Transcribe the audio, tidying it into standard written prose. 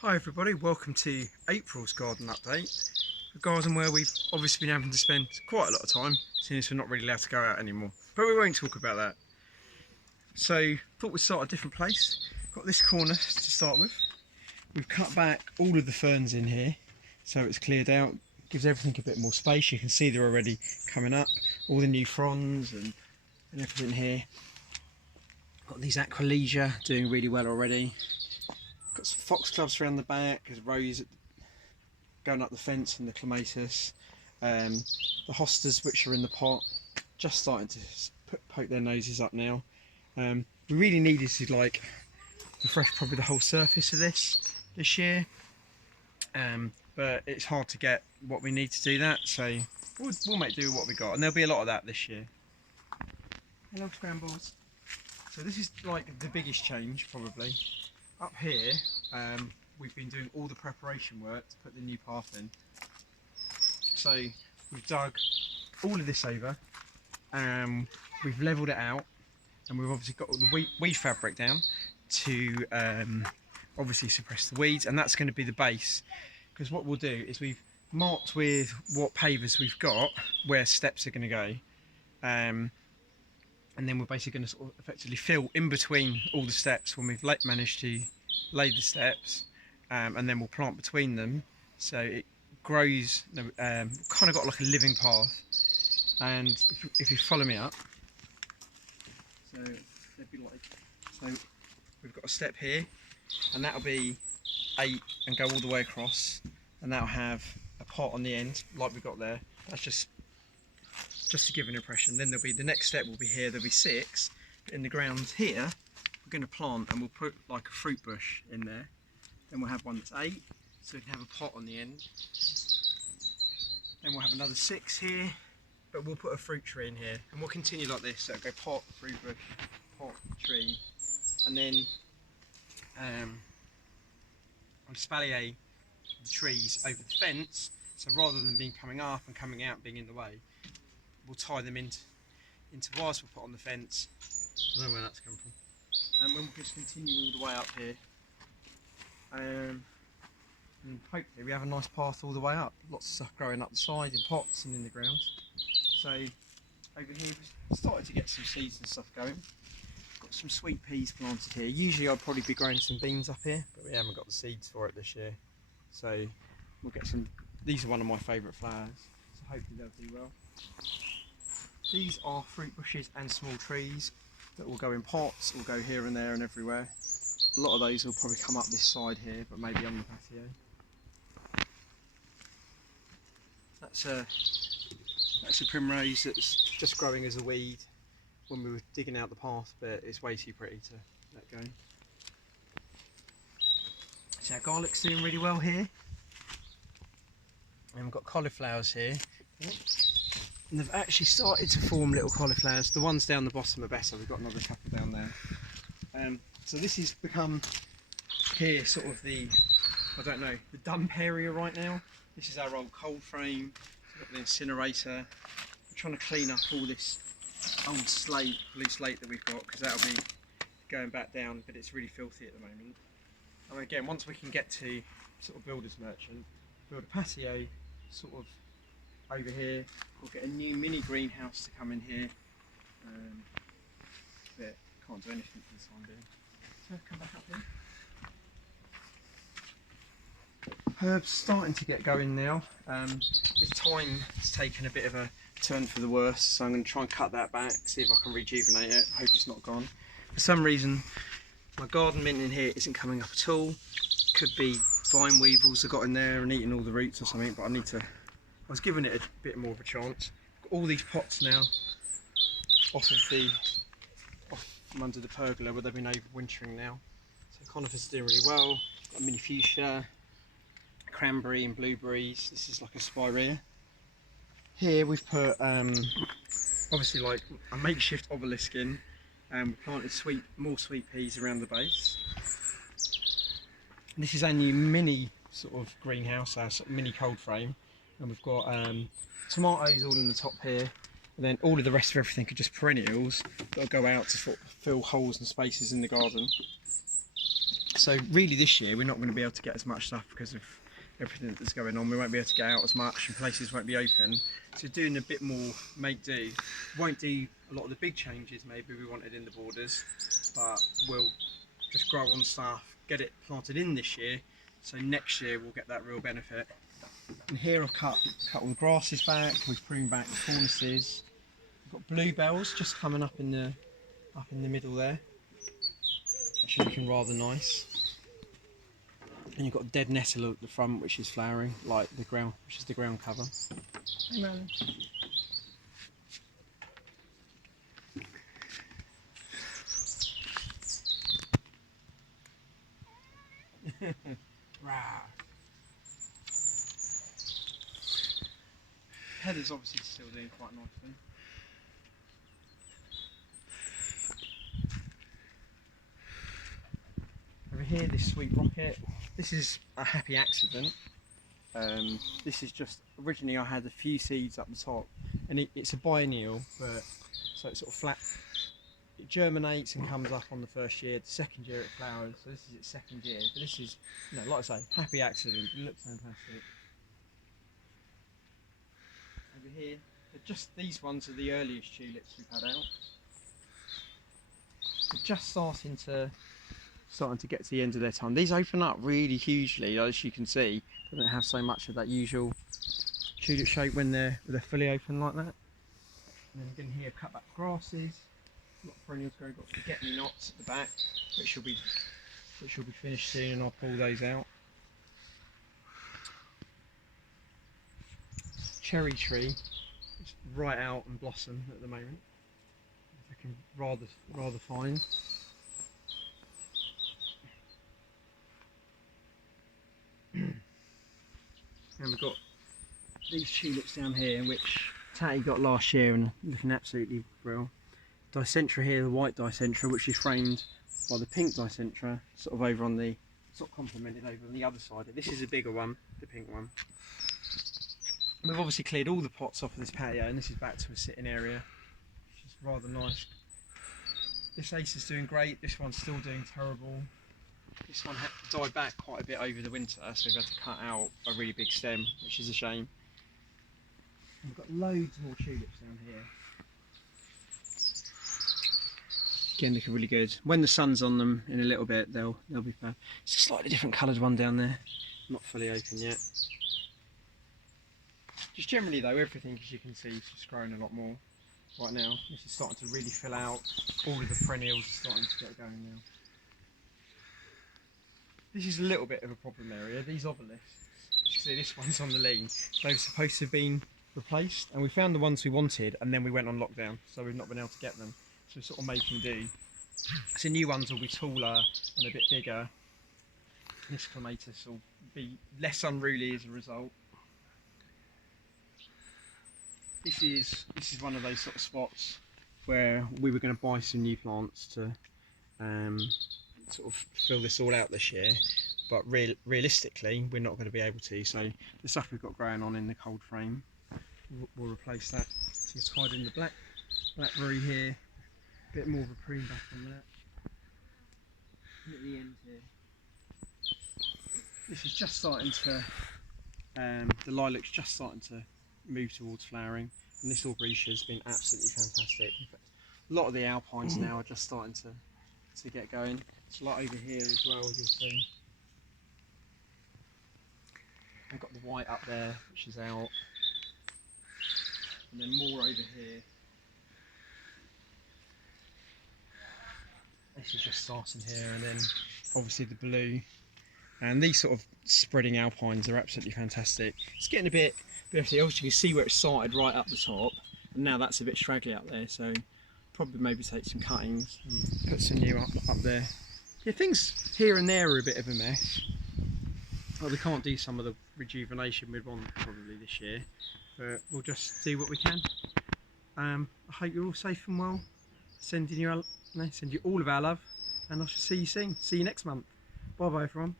Hi everybody, welcome to April's garden update. A garden where we've obviously been having to spend quite a lot of time since we're not really allowed to go out anymore. But we won't talk about that. So, thought we'd start a different place. Got this corner to start with. We've cut back all of the ferns in here so it's cleared out. Gives everything a bit more space. You can see they're already coming up. All the new fronds and everything here. Got these Aqualegia doing really well already. Got some foxgloves around the back, there's rose going up the fence and the clematis. The hostas which are in the pot, just starting to poke their noses up now. We really needed to refresh probably the whole surface of this year, but it's hard to get what we need to do that, so we'll make do with what we got, and there'll be a lot of that this year. Hello scrambles. So this is like the biggest change probably. Up here, we've been doing all the preparation work to put the new path in. So we've dug all of this over, we've levelled it out, and we've obviously got all the weed fabric down to obviously suppress the weeds, and that's going to be the base. Because what we'll do is we've marked with what pavers we've got where steps are going to go. And then we're basically going to sort of effectively fill in between all the steps when we've managed to lay the steps, and then we'll plant between them so it grows, kind of got like a living path. And if you follow me up, so they'd be like, so we've got a step here, and that'll be 8 and go all the way across, and that'll have a pot on the end like we got there. That's just to give an impression. Then there'll be the next step will be here, there'll be 6 in the ground here. We're going to plant, and we'll put like a fruit bush in there. Then we'll have one that's 8, so we can have a pot on the end. Then we'll have another 6 here, but we'll put a fruit tree in here, and we'll continue like this. So it'll go pot, fruit bush, pot, tree, and then I'll espalier the trees over the fence. So rather than being coming up and coming out and being in the way, we'll tie them into wires we'll put on the fence. I don't know where that's come from. And we'll just continue all the way up here. And hopefully we have a nice path all the way up. Lots of stuff growing up the side in pots and in the ground. So over here we've started to get some seeds and stuff going. Got some sweet peas planted here. Usually I'd probably be growing some beans up here, but we haven't got the seeds for it this year. So we'll get some. These are one of my favourite flowers, so hopefully they'll do well. These are fruit bushes and small trees that will go in pots, will go here and there and everywhere. A lot of those will probably come up this side here, but maybe on the patio. That's a primrose that's just growing as a weed when we were digging out the path, but it's way too pretty to let go. So our garlic's doing really well here. And we've got cauliflowers here. And they've actually started to form little cauliflowers. The ones down the bottom are better. We've got another couple down there. So this has become here sort of the dump area right now. This is our old cold frame. We've got the incinerator. We're trying to clean up all this old blue slate that we've got, because that'll be going back down, but it's really filthy at the moment. And again, once we can get to sort of builder's merchant, build a patio sort of over here. We'll get a new mini greenhouse to come in here, but can't do anything for the time being. So come back up here. Herbs starting to get going now. This time it's taken a bit of a turn for the worse, so I'm going to try and cut that back, see if I can rejuvenate it. Hope it's not gone. For some reason my garden mint in here isn't coming up at all. Could be vine weevils that got in there and eaten all the roots or something, but I was giving it a bit more of a chance. Got all these pots now off from under the pergola where they've been overwintering now. So conifers are doing really well. Got mini fuchsia, cranberry and blueberries. This is like a spirea. Here we've put obviously like a makeshift obelisk in, and we planted more sweet peas around the base. And this is our new mini sort of greenhouse, our sort of mini cold frame. And we've got tomatoes all in the top here, and then all of the rest of everything are just perennials that'll go out to fill holes and spaces in the garden. So really this year we're not going to be able to get as much stuff because of everything that's going on. We won't be able to get out as much and places won't be open. So doing a bit more make do. Won't do a lot of the big changes maybe we wanted in the borders, but we'll just grow on stuff, get it planted in this year, so next year we'll get that real benefit. And here I've cut all the grasses back, we've pruned back the cornices. We've got bluebells just coming up in the middle there. Actually looking rather nice. And you've got dead nettle at the front, which is flowering, like the ground, which is the ground cover. Hey man. Rah. Heather's obviously still doing quite nicely. Over here, this sweet rocket. This is a happy accident. This is just, originally I had a few seeds up the top, and it's a biennial, but so it's sort of flat. It germinates and comes up on the first year. The second year it flowers, so this is its second year. But this is, you know, like I say, happy accident. It looks fantastic. Over here, just these ones are the earliest tulips we've had out. They're just starting to get to the end of their time. These open up really hugely, as you can see. They don't have so much of that usual tulip shape when they're fully open like that. And then again here, cut back grasses. A lot of perennials grow. Got forget-me-nots at the back, which will be finished soon, and I'll pull those out. Cherry tree is right out and blossom at the moment. It's looking rather fine. And we've got these tulips down here, which Tatty got last year and looking absolutely brilliant. Dicentra here, the white dicentra, which is framed by the pink dicentra, sort of over on the, sort of complemented over on the other side. This is a bigger one, the pink one. And we've obviously cleared all the pots off of this patio, and this is back to a sitting area, which is rather nice. This ace is doing great, this one's still doing terrible. This one had to die back quite a bit over the winter, so we've had to cut out a really big stem, which is a shame. And we've got loads more tulips down here. Again, looking really good. When the sun's on them in a little bit, they'll be fab. It's a slightly different coloured one down there, not fully open yet. Just generally though, everything, as you can see, is just growing a lot more right now. This is starting to really fill out. All of the perennials are starting to get going now. This is a little bit of a problem area. These obelisks, as you can see, this one's on the lean. They were supposed to have been replaced, and we found the ones we wanted, and then we went on lockdown, so we've not been able to get them. So we're sort of making do. So new ones will be taller and a bit bigger. This clematis will be less unruly as a result. This is one of those sort of spots where we were going to buy some new plants to sort of fill this all out this year, but realistically we're not going to be able to. So the stuff we've got growing on in the cold frame, we'll replace that. So we're tied in the blackberry here, a bit more of a prune back on that. And at the end here, this is just starting to, the lilac's just starting to move towards flowering, and this aubrietia has been absolutely fantastic. In fact, a lot of the alpines now are just starting to get going. It's a lot over here as well, you'll see. I've got the white up there, which is out, and then more over here. This is just starting here, and then obviously the blue. And these sort of spreading alpines are absolutely fantastic. It's getting a bit everything else. You can see where it started right up the top, and now that's a bit straggly up there, so probably maybe take some cuttings and put some new up there. Yeah, things here and there are a bit of a mess. Well, we can't do some of the rejuvenation we'd want probably this year, but we'll just do what we can. I hope you're all safe and well. Send you all of our love, and I shall see you soon. See you next month. Bye bye everyone.